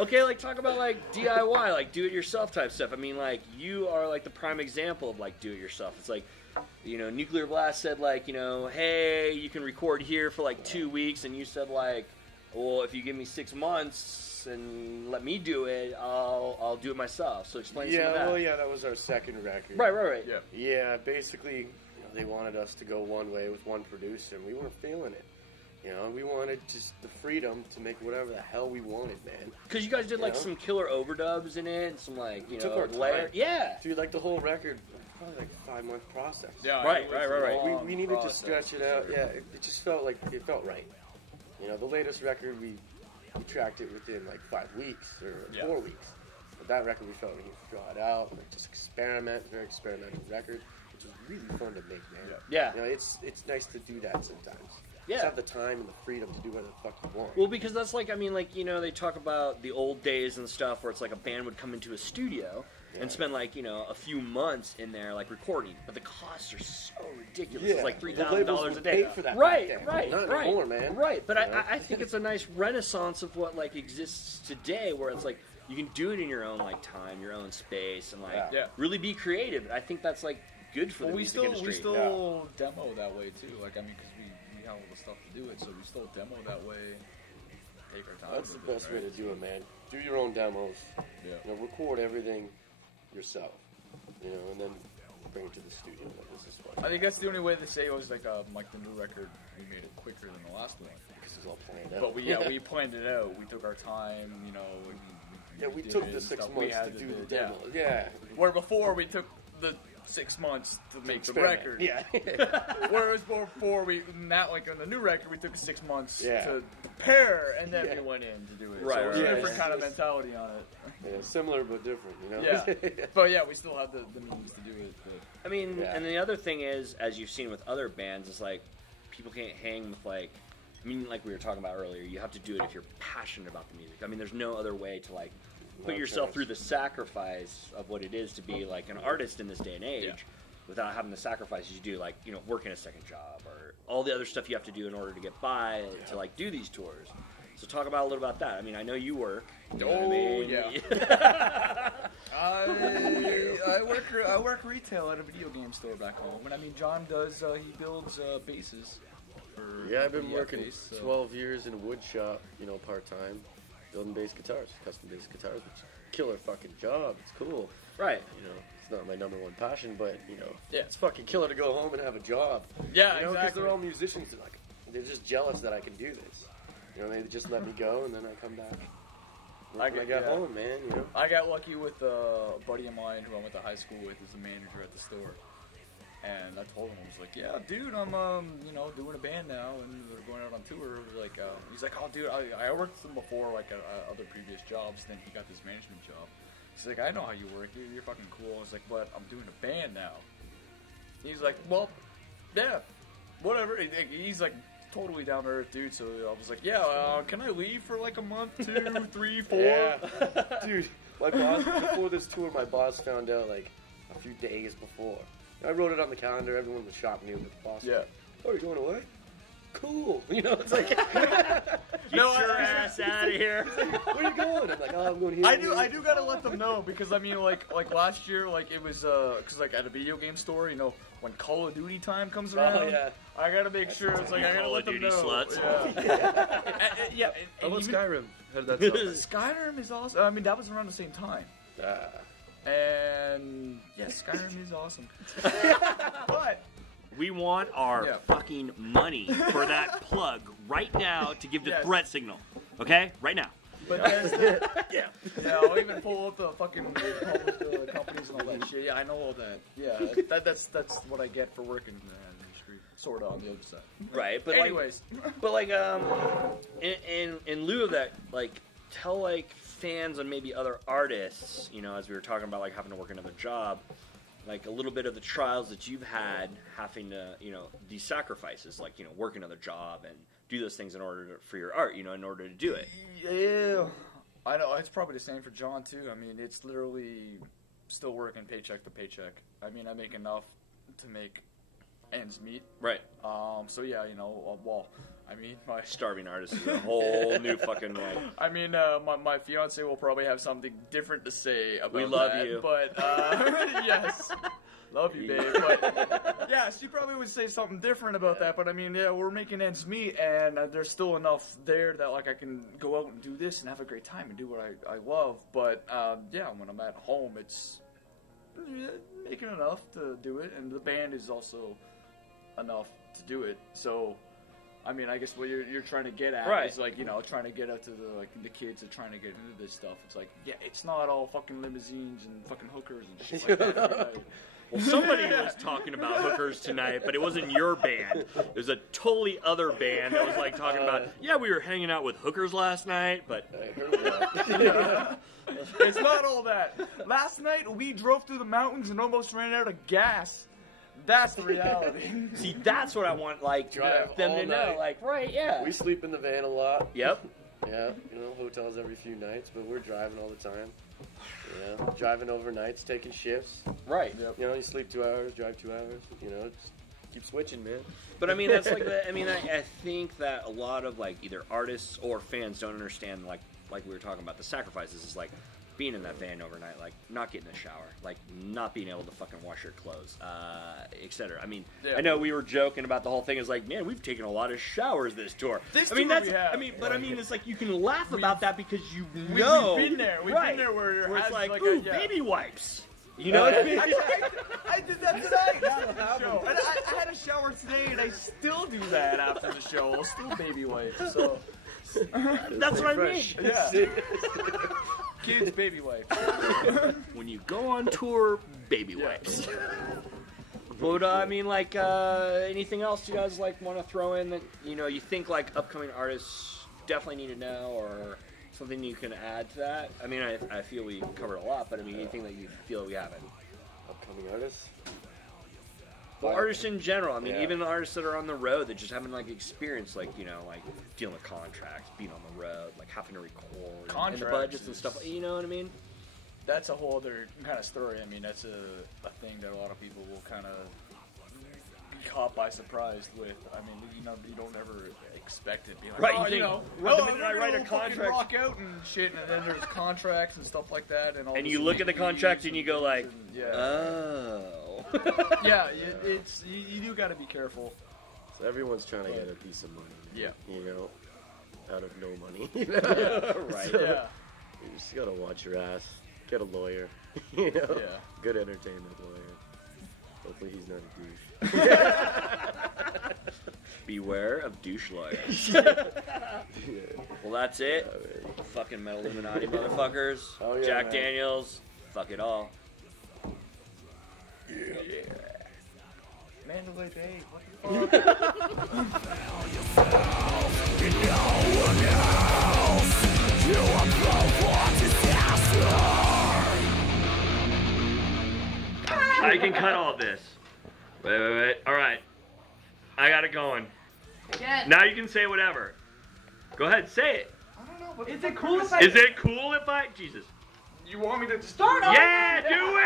Okay, like talk about like DIY, like do-it-yourself type stuff. I mean, like you are like the prime example of like do-it-yourself. It's like, you know, Nuclear Blast said like, you know, hey, you can record here for like 2 weeks, and you said like, well, if you give me 6 months and let me do it, I'll do it myself. So explain some of that. Well, yeah, that was our second record. Right. Yeah, basically, they wanted us to go one way with one producer, and we weren't feeling it. You know, we wanted just the freedom to make whatever the hell we wanted, man. Because you guys did like some killer overdubs in it, and some like, you know, took our layer. time. Yeah. Dude, like the whole record, probably like a 5-month process. Yeah, right. We needed to stretch it out. Yeah, it just felt like it felt right. You know, the latest record we tracked it within like 5 weeks or 4 weeks. But that record we felt we needed to draw it out, like just experiment, very experimental record, which was really fun to make, man. Yeah. You know, it's nice to do that sometimes. Yeah. Just have the time and the freedom to do whatever the fuck you want. Well, because that's like, I mean, like, you know, they talk about the old days and stuff where it's like a band would come into a studio and spend like, you know, a few months in there like recording, but the costs are so ridiculous. It's like $3,000 a day. Pay for that Right. Not anymore, man. Right, but I think it's a nice renaissance of what like exists today, where it's like you can do it in your own like time, your own space, and like really be creative. I think that's like good for the music industry. We still demo that way too. Like, I mean, because we have all the stuff to do it, so we still demo that way. Take our time. That's the best way to do it, man. Do your own demos. Yeah. You know, record everything yourself. You know, and then bring it to the studio. Like, this is fun. I think that's the only way to say it was like the new record. We made it quicker than the last one because it was all planned out. But we planned it out. We took our time. You know. We took the 6 months to do the demo. Yeah. Where before we took the 6 months to make the record. Yeah. Whereas before like on the new record, we took 6 months to prepare, and then we went in to do it. Right. So it's a different kind of mentality on it. Yeah, similar but different, you know? Yeah. But yeah, we still have the means to do it. I mean, and the other thing is, as you've seen with other bands, is like people can't hang with like, I mean, like we were talking about earlier, you have to do it if you're passionate about the music. I mean, there's no other way to like put yourself through the sacrifice of what it is to be like an artist in this day and age without having the sacrifices you do, like, you know, working a second job or all the other stuff you have to do in order to get by to like do these tours. So talk about a little about that. I mean, I know you work. You know what I mean? I work retail at a video game store back home, and I mean, John does. He builds bases. I've been working 12 years in a wood shop, you know, part time, building bass guitars, custom bass guitars, which is a killer fucking job. It's cool, right? You know, it's not my number one passion, but you know, it's fucking killer to go home and have a job. Yeah, you know, exactly. Because they're all musicians. They're just jealous that I can do this. You know, they just let me go, and then I come back. I got home, man. You know, I got lucky with a buddy of mine who I went to high school with, is the manager at the store. And I told him, I was like, yeah, dude, I'm, you know, doing a band now, and they're going out on tour. Like, he's like, oh, dude, I worked with him before, like, at other previous jobs. Then he got this management job. He's like, I know how you work. You're fucking cool. I was like, but I'm doing a band now. He's like, well, yeah, whatever. He's like totally down to earth, dude. So I was like, yeah, can I leave for like a month, 2, 3, 4? Yeah. Dude, my boss, before this tour, my boss found out, like, a few days before. I wrote it on the calendar. Everyone in the shop knew, but the boss was like, oh, you're going away? Cool. You know, it's like, get your ass out of here. Where are you going? I'm like, oh, I'm going here. I do gotta let them know, because I mean, like last year, like it was, cause like at a video game store, you know, when Call of Duty time comes around, I gotta make sure it's like I gotta let them know. Sluts. Yeah. How about Skyrim? How did that sound? Skyrim is awesome. I mean, that was around the same time. And yes, Skyrim is awesome. But we want our fucking money for that plug right now to give the threat signal. Okay? Right now. But yeah, I'll even pull up the fucking companies and all that shit. Yeah, I know all that. Yeah, that's what I get for working in the industry, sort of on the other side. Right, but anyways, in lieu of that, like, tell like fans and maybe other artists, you know, as we were talking about like having to work another job, like a little bit of the trials that you've had having to, you know, these sacrifices, like, you know, work another job and do those things in order for your art, you know, in order to do it. Yeah, I know. It's probably the same for John too. I mean, it's literally still working paycheck to paycheck. I mean, I make enough to make ends meet. Right. So yeah, you know, well, I mean, my Starving artist is a whole new fucking way. I mean, my fiance will probably have something different to say about We love that, you. but yes, love you, babe. But yeah, she probably would say something different about that. But I mean, yeah, we're making ends meet, and there's still enough there that like I can go out and do this and have a great time and do what I love. But yeah, when I'm at home, it's making enough to do it, and the band is also enough to do it. So. I mean, I guess what you're trying to get at is like, you know, trying to get out to the kids that are trying to get into this stuff. It's like, yeah, it's not all fucking limousines and fucking hookers and shit like that. Right? Well, somebody was talking about hookers tonight, but it wasn't your band. It was a totally other band that was like talking about, yeah, we were hanging out with hookers last night, but I heard that. It's not all that. Last night we drove through the mountains and almost ran out of gas. That's the reality. See, that's what I want, like, Drive them all to know. night. Like, right, yeah. We sleep in the van a lot. Yep. Yeah, you know, hotels every few nights, but we're driving all the time. Yeah, driving overnights, taking shifts. Right. Yep. You know, you sleep 2 hours, drive 2 hours. You know, just keep switching, man. But I mean, that's like the. I mean, I think that a lot of like either artists or fans don't understand like we were talking about the sacrifices is like being in that van overnight, like not getting a shower, like not being able to fucking wash your clothes, etc. I mean, Yeah. I know we were joking about the whole thing. Is like, man, we've taken a lot of showers this tour. This I mean, tour that's. we have. I mean, but I mean, it's like you can laugh We've- about that because you know We've been there. We've right, been there where it's has like, like ooh, a, yeah. baby wipes. You know what I mean? I did that tonight after the show. And I had a shower today, and I still do that after the show. I'll still baby wipe. So That's what I mean. yeah, kids baby wipe. When you go on tour, baby wipes. But I mean, like, anything else you guys like want to throw in that you think like upcoming artists definitely need to know, or something you can add to that? I mean, I feel we covered a lot, but I mean, anything that you feel we haven't? Upcoming artists? Well, artists in general. I mean, Yeah. even artists that are on the road that just haven't like experienced like like dealing with contracts, being on the road, like having to record, and the Contracts budgets and is- stuff. You know what I mean? That's a whole other kind of story. I mean, that's a thing that a lot of people will kind of be caught by surprise with. I mean, you don't ever expect it. Be like, Right, oh, you you think, know, right, the oh, minute I'm I write a gonna fucking contract- rock out and shit, and then there's contracts and stuff like that, and all. And this you look at the fees contract and you go like, yeah, oh. yeah, you do got to be careful. So everyone's trying to get a piece of money. Yeah. You know, out of no money. Right. So, Yeah. You just gotta watch your ass. Get a lawyer. You know? Yeah. Good entertainment lawyer. Hopefully he's not a douche. Beware of douche lawyers. Yeah. Well, that's it. Fucking Metalluminati motherfuckers. Oh, yeah, Jack man. Daniels. Fuck it all. Yeah. Mandalay Bay. What the fuck? I can cut all this. Wait. All right. I got it going. Again. Now you can say whatever. Go ahead, say it. Is it cool if I Is it cool if I... Jesus. You want me to start off? Yeah, do